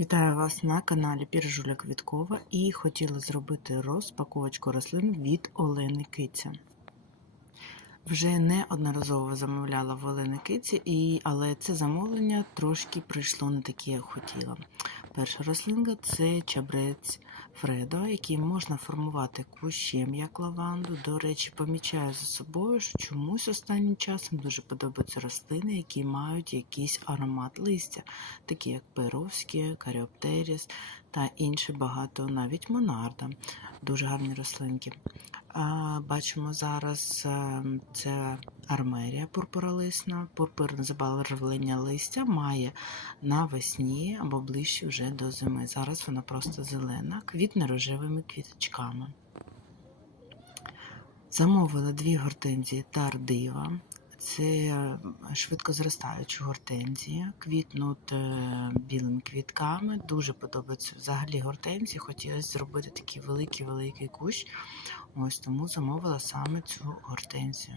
Вітаю вас на каналі Піржуля Квіткова і хотіла зробити розпаковочку рослин від Олени Киця. Вже неодноразово замовляла в Олени Киці, але це замовлення трошки прийшло не таке, як хотіла. Перша рослинка це чабрець Фредо, який можна формувати кущем як лаванду. До речі, помічаю за собою, що чомусь останнім часом дуже подобаються рослини, які мають якийсь аромат листя, такі як перовські, каріоптеріс та інші багато, навіть монарда. Дуже гарні рослинки. А, Бачимо зараз е, це армерія пурпуролисна. Пурпурне забарвлення листя має навесні або ближче вже до зими. Зараз вона просто зелена, квітне рожевими квіточками. Замовила дві гортензії тардива. Це швидко зростаючі гортензії, квітнуть е, білими квітками. Дуже подобаються взагалі гортензії. Хотілося зробити такий великий-великий кущ. Ось тому замовила саме цю гортензію.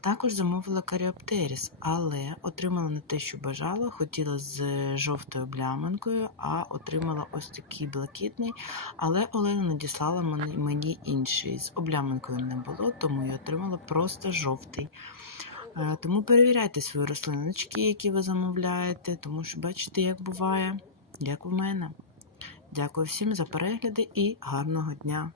Також замовила каріоптеріс, але отримала не те, що бажала. Хотіла з жовтою бляминкою, а отримала ось такий блакитний. Але Олена надіслала мені інший. З обляминкою не було, тому я отримала просто жовтий. Тому перевіряйте свої рослиночки, які ви замовляєте, тому що бачите, як буває, як у мене. Дякую всім за перегляди і гарного дня!